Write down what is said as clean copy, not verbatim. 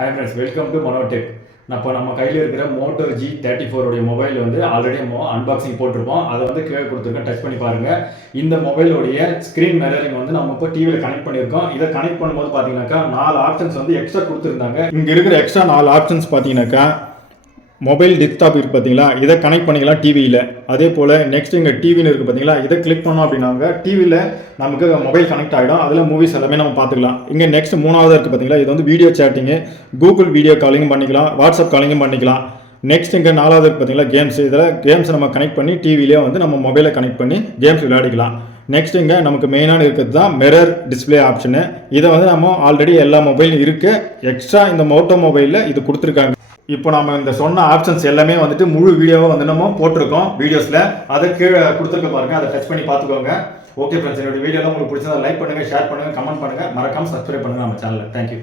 Hi friends, welcome to Manotech. இப்போ நம்ம கையில் இருக்கிற மோட்டோ G34 உடைய மொபைல் வந்து ஆல்ரெடி நம்ம அன்பாக்சிங் போட்டிருப்போம். அதை வந்து கீழே கொடுத்துருக்கோம், டச் பண்ணி பாருங்கள். இந்த மொபைலோடைய ஸ்க்ரீன் மிரரிங் வந்து நம்ம இப்போ டிவியில் கனெக்ட் பண்ணியிருக்கோம். இதை கனெக்ட் பண்ணும்போது பார்த்தீங்கன்னாக்கா 4 ஆப்ஷன்ஸ் வந்து எக்ஸ்ட்ரா கொடுத்துருந்தாங்க. இங்கே இருக்கிற எக்ஸ்ட்ரா 4 ஆப்ஷன்ஸ் பார்த்தீங்கன்னாக்கா மொபைல் டெஸ்க்டாப் இருக்குது பார்த்தீங்களா, இதை கனெக்ட் பண்ணிக்கலாம் டிவியில். அதே போல் நெக்ஸ்ட் இங்கே டிவின்னு இருக்குது பார்த்தீங்களா, இதை கிளிக் பண்ணோம் அப்படின்னாங்க டிவியில் நமக்கு மொபைல் கனெக்ட் ஆகிடும். அதில் மூவிஸ் எல்லாமே நம்ம பார்த்துக்கலாம். இங்கே நெக்ஸ்ட் 3வது இருக்குது பார்த்தீங்களா, இது வந்து வீடியோ சேட்டிங்கு, கூகுள் வீடியோ காலிங்கும் பண்ணிக்கலாம், வாட்ஸ்அப் காலிங்கும் பண்ணிக்கலாம். நெக்ஸ்ட் இங்கே 4வது இருக்குது பார்த்தீங்களா கேம்ஸ். இதில் கேம்ஸ் நம்ம கனெக்ட் பண்ணி டிவிலே வந்து நம்ம மொபைலை கனெக்ட் பண்ணி கேம்ஸ் விளையாடிக்கலாம். நெக்ஸ்ட் இங்கே நமக்கு மெயினான இருக்கிறது தான் மிரர் டிஸ்பிளே ஆப்ஷனு. இதை வந்து நம்ம ஆல்ரெடி எல்லா மொபைலும் இருக்குது. எக்ஸ்ட்ரா இந்த மோட்டோ மொபைலில் இது கொடுத்துருக்காங்க. இப்போ நம்ம இந்த சொன்ன ஆப்ஷன்ஸ் எல்லாமே வந்துட்டு முழு வீடியோவை வந்து நம்ம போட்டிருக்கோம் வீடியோஸில். அதை கீழே கொடுத்துருக்க பாருங்க, அதை டச் பண்ணி பார்த்துக்கோங்க. ஓகே ஃப்ரெண்ட்ஸ், என்னோட வீடியோலாம் உங்களுக்கு பிடிச்சதை லைக் பண்ணுங்கள், ஷேர் பண்ணுங்கள், கமெண்ட் பண்ணுங்கள், மறக்காமல் சப்ஸ்கிரைப் பண்ணுங்கள் நம்ம சேனலில். தேங்க்யூ.